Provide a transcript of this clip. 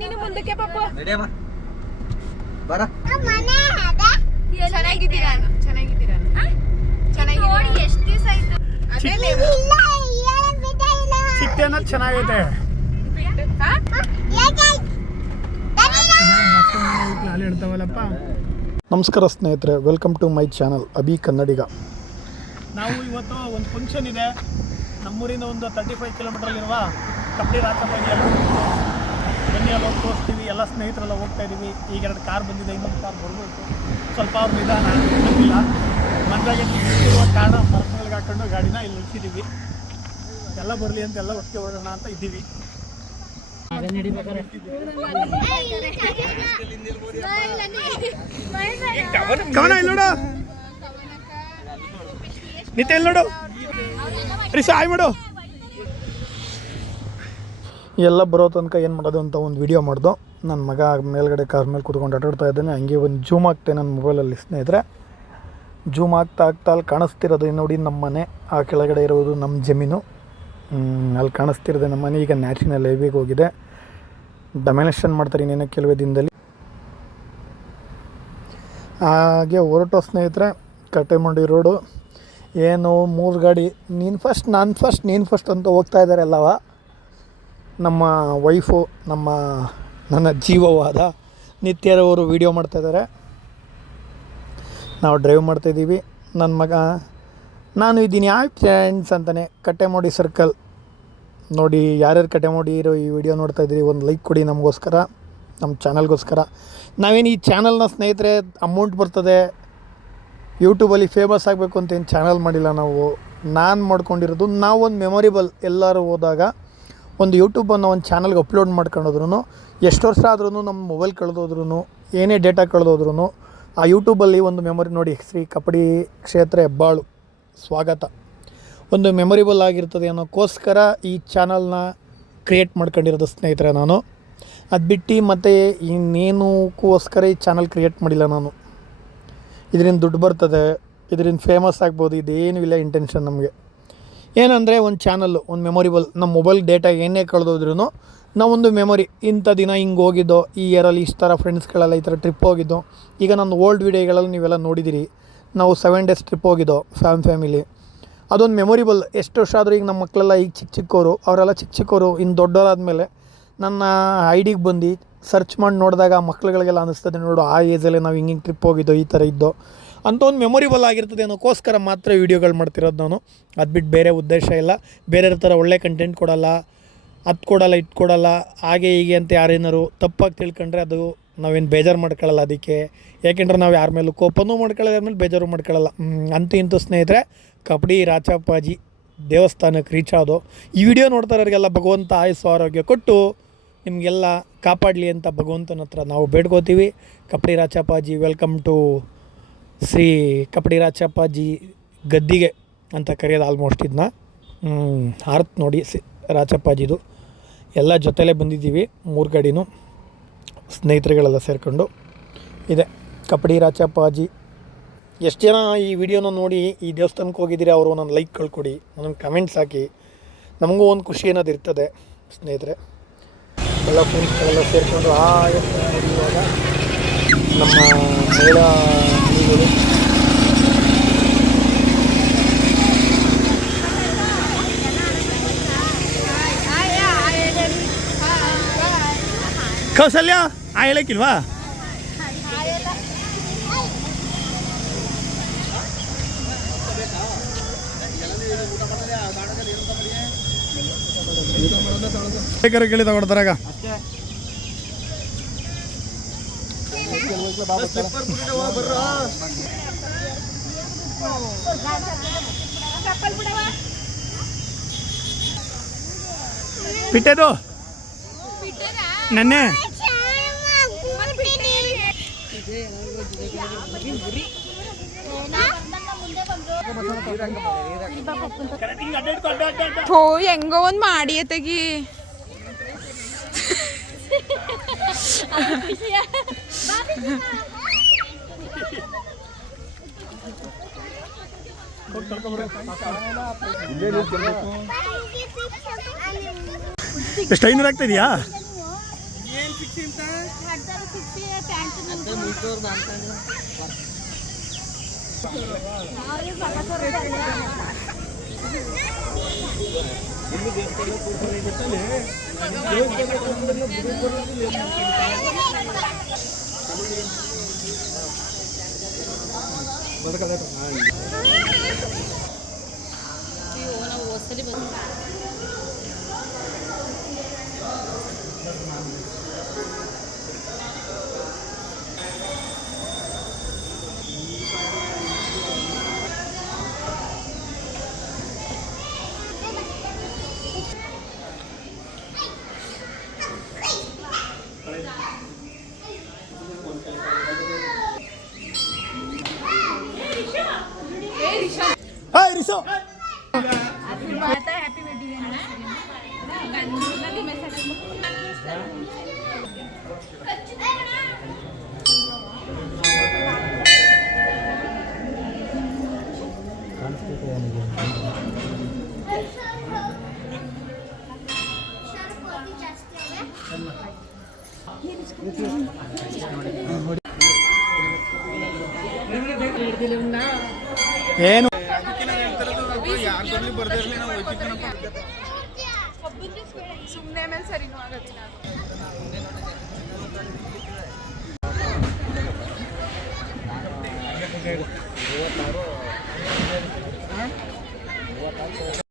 ನೀನು ಮುಂದಕ್ಕೆ ಪಾಪ ನಡಿಯಮ್ಮ ಬರ ಚೆನ್ನಾಗಿದ್ದೀರಾ ನೋಡಿ ಎಷ್ಟು ದಿವಸ ಆಯ್ತು ಚಿಟ್ಟೆ ಅನ್ನೋದು ಚೆನ್ನಾಗೈತೆ. ಹೇಳ್ತಾವಲ್ಲಪ್ಪ. ನಮಸ್ಕಾರ ಸ್ನೇಹಿತರೆ, welcome to my channel Abhi Kannadiga. ನಾವು ಇವತ್ತು ಒಂದು ಫಂಕ್ಷನ್ ಇದೆ ನಮ್ಮೂರಿಂದ ಒಂದು 35 ಕಿಲೋಮೀಟರಲ್ಲಿರುವ ಕಪ್ಪಡಿ ರಾಚಪಾಡಿಯಲ್ಲಿ. ಬನ್ನಿ ಅಲ್ಲಿ ಹೋಗಿ ತೋರಿಸ್ತೀವಿ. ಎಲ್ಲ ಸ್ನೇಹಿತರೆಲ್ಲ ಹೋಗ್ತಾ ಇದ್ದೀವಿ. ಈಗ 2 ಕಾರ್ ಬಂದಿದೆ, ಇನ್ನೊಂದು ಕಾರ್ ಬರಬೇಕು. ಸ್ವಲ್ಪ ಅವ್ರ ನಿಧಾನ ಬಂದಿಲ್ಲ. ಮಂದಾಗೆ ಕಾರಣ ಮರಗಳಿಗೆ ಹಾಕೊಂಡು ಗಾಡಿನ ಇಲ್ಲಿ ನಿಲ್ಸಿದ್ದೀವಿ. ಎಲ್ಲ ಬರಲಿ ಅಂತ ಎಲ್ಲ ಒಟ್ಟಿಗೆ ಹೊರಡೋಣ ಅಂತ ಇದ್ದೀವಿ. ಕವನ ಇಲ್ಲಿ ನೋಡು, ನಿತ್ಯ ಇಲ್ಲಿ ನೋಡು, ರಿಷಾ ಹಾಯ್ ಮಾಡು. ಎಲ್ಲ ಬರೋ ತನಕ ಏನು ಮಾಡೋದು ಅಂತ ಒಂದು ವಿಡಿಯೋ ಮಾಡ್ದು. ನನ್ನ ಮಗ ಮೇಲ್ಗಡೆ ಕಾರ್ ಮೇಲೆ ಕೂತ್ಕೊಂಡು ಆಟಾಡ್ತಾ ಇದ್ದಾನೆ. ಹಂಗೆ ಒಂದು ಜೂಮ್ ಆಗ್ತೇನೆ ನನ್ನ ಮೊಬೈಲಲ್ಲಿ. ಸ್ನೇಹಿತರೆ, ಜೂಮ್ ಆಗ್ತಾ ಅಲ್ಲಿ ಕಾಣಿಸ್ತಿರೋದು ನೋಡಿ ನಮ್ಮ ಮನೆ. ಆ ಕೆಳಗಡೆ ಇರೋದು ನಮ್ಮ ಜಮೀನು. ಅಲ್ಲಿ ಕಾಣಿಸ್ತಿರೋದೆ ನಮ್ಮ ಮನೆ. ಈಗ ನ್ಯಾಷನಲ್ ಹೈವೇಗೆ ಹೋಗಿದೆ, ಡೊಮಿನೇಷನ್ ಮಾಡ್ತಾರೆ ಇನ್ನೇನು ಕೆಲವೇ ದಿನದಲ್ಲಿ. ಹಾಗೆ ಹೊರಟೋ ಸ್ನೇಹಿತರೆ, ಕಟ್ಟೆಮಂಡಿ ರೋಡು. ಏನು 3 ಗಾಡಿ, ನೀನು ಫಸ್ಟ್ ನಾನು ಫಸ್ಟ್ ನೀನು ಫಸ್ಟ್ ಅಂತ ಹೋಗ್ತಾ ಇದ್ದಾರೆ ಎಲ್ಲವ. ನಮ್ಮ ವೈಫು, ನನ್ನ ಜೀವವಾದ ನಿತ್ಯರವರು ವೀಡಿಯೋ ಮಾಡ್ತಾಯಿದ್ದಾರೆ, ನಾವು ಡ್ರೈವ್ ಮಾಡ್ತಾಯಿದ್ದೀವಿ. ನನ್ನ ಮಗ ನಾನು ಇದ್ದೀನಿ ಆಯ್ ಫ್ರೆಂಡ್ಸ್ ಅಂತಾನೆ. ಕಟ್ಟೆಮೋಡಿ ಸರ್ಕಲ್ ನೋಡಿ. ಯಾರ್ಯಾರು ಕಟ್ಟೆಮೋಡಿ ಇರೋ ಈ ವಿಡಿಯೋ ನೋಡ್ತಾ ಇದ್ದೀರಿ, ಒಂದು ಲೈಕ್ ಕೊಡಿ ನಮಗೋಸ್ಕರ, ನಮ್ಮ ಚಾನಲ್ಗೋಸ್ಕರ. ನಾವೇನು ಈ ಚಾನಲ್ನ ಸ್ನೇಹಿತರೆ ಅಮೌಂಟ್ ಬರ್ತದೆ ಯೂಟ್ಯೂಬಲ್ಲಿ ಫೇಮಸ್ ಆಗಬೇಕು ಅಂತ ಏನು ಚಾನಲ್ ಮಾಡಿಲ್ಲ ನಾವು. ನಾನು ಮಾಡ್ಕೊಂಡಿರೋದು ನಾವೊಂದು ಮೆಮೊರೇಬಲ್ ಎಲ್ಲರೂ ಹೋದಾಗ ಒಂದು ಯೂಟ್ಯೂಬನ್ನು ಒಂದು ಚಾನಲ್ಗೆ ಅಪ್ಲೋಡ್ ಮಾಡ್ಕೊಂಡೋದ್ರೂ, ಎಷ್ಟು ವರ್ಷ ಆದ್ರೂ ನಮ್ಮ ಮೊಬೈಲ್ ಕಳೆದೋದ್ರೂ, ಏನೇ ಡೇಟಾ ಕಳೆದೋದ್ರೂ ಆ ಯೂಟ್ಯೂಬಲ್ಲಿ ಒಂದು ಮೆಮೊರಿ ನೋಡಿ. ಶ್ರೀ ಕಪ್ಪಡಿ ಕ್ಷೇತ್ರ ಹೆಬ್ಬಾಳು ಸ್ವಾಗತ ಒಂದು ಮೆಮೊರೇಬಲ್ ಆಗಿರ್ತದೆ ಅನ್ನೋಕ್ಕೋಸ್ಕರ ಈ ಚಾನಲ್ನ ಕ್ರಿಯೇಟ್ ಮಾಡ್ಕೊಂಡಿರೋದು ಸ್ನೇಹಿತರೆ ನಾನು. ಅದು ಬಿಟ್ಟು ಮತ್ತು ಇನ್ನೇನಕ್ಕೋಸ್ಕರ ಈ ಚಾನಲ್ ಕ್ರಿಯೇಟ್ ಮಾಡಿಲ್ಲ ನಾನು. ಇದರಿಂದ ದುಡ್ಡು ಬರ್ತದೆ, ಇದರಿಂದ ಫೇಮಸ್ ಆಗ್ಬೋದು, ಇದೇನೂ ಇಲ್ಲ ಇಂಟೆನ್ಷನ್ ನಮಗೆ. ಏನಂದರೆ ಒಂದು ಚಾನಲ್ಲು, ಒಂದು ಮೆಮೊರೇಬಲ್. ನಮ್ಮ ಮೊಬೈಲ್ ಡೇಟಾ ಏನೇ ಕಳೆದೋದ್ರೂ ನಾವೊಂದು ಮೆಮೊರಿ, ಇಂಥ ದಿನ ಹಿಂಗೆ ಹೋಗಿದ್ದೋ, ಈ ಇಯರಲ್ಲಿ ಇಷ್ಟು ಥರ ಫ್ರೆಂಡ್ಸ್ಗಳೆಲ್ಲ ಈ ಥರ ಟ್ರಿಪ್ ಹೋಗಿದ್ದೋ. ಈಗ ನನ್ನ ಓಲ್ಡ್ ವೀಡಿಯೋಗಳಲ್ಲಿ ನೀವೆಲ್ಲ ನೋಡಿದ್ದೀರಿ, ನಾವು 7 ಡೇಸ್ ಟ್ರಿಪ್ ಹೋಗಿದ್ದೋ ಫ್ಯಾಮಿಲಿ. ಅದೊಂದು ಮೆಮೊರೇಬಲ್. ಎಷ್ಟು ವರ್ಷ ಆದರೂ ಈಗ ನಮ್ಮ ಮಕ್ಕಳೆಲ್ಲ ಈಗ ಚಿಕ್ಕವರು, ಅವರೆಲ್ಲ ಚಿಕ್ಕವರು ಇನ್ನು ದೊಡ್ಡವರಾದಮೇಲೆ ನನ್ನ ಐಡಿಗೆ ಬಂದು ಸರ್ಚ್ ಮಾಡಿ ನೋಡಿದಾಗ ಆ ಮಕ್ಳುಗಳಿಗೆಲ್ಲ ಅನ್ನಿಸ್ತದೆ, ನೋಡು ಆ ಏಜಲ್ಲೇ ನಾವು ಹಿಂಗೆ ಟ್ರಿಪ್ ಹೋಗಿದ್ದೋ, ಈ ಥರ ಇದ್ದೋ ಅಂತ ಒಂದು ಮೆಮೊರೇಬಲ್ ಆಗಿರ್ತದೆ ಅನ್ನೋಕ್ಕೋಸ್ಕರ ಮಾತ್ರ ವೀಡಿಯೋಗಳು ಮಾಡ್ತಿರೋದು ನಾನು. ಅದು ಬಿಟ್ಟು ಬೇರೆ ಉದ್ದೇಶ ಇಲ್ಲ. ಬೇರೆ ಥರ ಒಳ್ಳೆ ಕಂಟೆಂಟ್ ಕೊಡಲ್ಲ, ಅದು ಕೊಡಲ್ಲ, ಇದು ಕೊಡಲ್ಲ, ಹಾಗೆ ಹೀಗೆ ಅಂತ ಯಾರೇನಾರು ತಪ್ಪಾಗಿ ತಿಳ್ಕೊಂಡ್ರೆ ಅದು ನಾವೇನು ಬೇಜಾರು ಮಾಡ್ಕೊಳ್ಳಲ್ಲ ಅದಕ್ಕೆ. ಯಾಕೆಂದ್ರೆ ನಾವು ಯಾರ ಮೇಲೂ ಕೋಪನೂ ಮಾಡ್ಕೊಳ್ಳೋದು, ಆದಮೇಲೆ ಬೇಜಾರು ಮಾಡ್ಕೊಳ್ಳಲ್ಲ. ಅಂತೂ ಇಂತೂ ಸ್ನೇಹಿತರೆ, ಕಪ್ಪಡಿ ರಾಚಪ್ಪಾಜಿ ದೇವಸ್ಥಾನಕ್ಕೆ ರೀಚ್ ಆದೋ. ಈ ವಿಡಿಯೋ ನೋಡ್ತಾ ಇರೋರಿಗೆಲ್ಲ ಭಗವಂತ ಆಯುಸ್ಸು ಆರೋಗ್ಯ ಕೊಟ್ಟು ನಿಮಗೆಲ್ಲ ಕಾಪಾಡಲಿ ಅಂತ ಭಗವಂತನ ಹತ್ರ ನಾವು ಬೇಡ್ಕೋತೀವಿ. ಕಪ್ಪಡಿ ರಾಚಪ್ಪಾಜಿ ವೆಲ್ಕಮ್ ಟು ಶ್ರೀ ಕಪ್ಪಡಿ ರಾಚಪ್ಪಾಜಿ ಗದ್ದಿಗೆ ಅಂತ ಕರೆಯೋದು ಆಲ್ಮೋಸ್ಟ್ ಇದನ್ನ. ಆರ್ತ್ ನೋಡಿ ರಾಚಪ್ಪಾಜಿದು. ಎಲ್ಲ ಜೊತೆಲೇ ಬಂದಿದ್ದೀವಿ, 3 ಗಾಡಿನೂ ಸ್ನೇಹಿತರುಗಳೆಲ್ಲ ಸೇರಿಕೊಂಡು. ಇದೆ ಕಪ್ಪಡಿ ರಾಚಪ್ಪಾಜಿ. ಎಷ್ಟು ಜನ ಈ ವಿಡಿಯೋನ ನೋಡಿ ಈ ದೇವಸ್ಥಾನಕ್ಕೆ ಹೋಗಿದ್ದೀರಿ ಅವರು ಒಂದೊಂದು ಲೈಕ್ ಕಳ್ಕೊಡಿ, ಒಂದೊಂದು ಕಮೆಂಟ್ಸ್ ಹಾಕಿ. ನಮಗೂ ಒಂದು ಖುಷಿ ಅನ್ನೋದು ಇರ್ತದೆ ಸ್ನೇಹಿತರೆ. ಎಲ್ಲ ಫ್ರೆಂಡ್ಸ್ಗಳೆಲ್ಲ ಸೇರಿಕೊಂಡು ಇವಾಗ ನಮ್ಮ ಮಹಿಳಾ ಮನೆಗಳು ಕೌಸಲ್ಯ ಹೇಳಕ್ಕಿಲ್ವಾ? ಕೇಳಿ ತಗೊಡ್ತಾರಾಗ ಬಿಟ್ಟೆದು ನೆನ್ನೆ ಹೆಂಗೋ ಒಂದು ಮಾಡಿ ತೆಗಿ. ಎಷ್ಟು 500 ಆಗ್ತಾ ಇದೆಯಾ? ಹಾಯ್ ರಿಸೋ हॅपी वेडिंग ಏನು ಸುಮ್ಮನೆ ಮೇಲೆ ಸರಿನೂ ಆಗೋದಿಲ್ಲ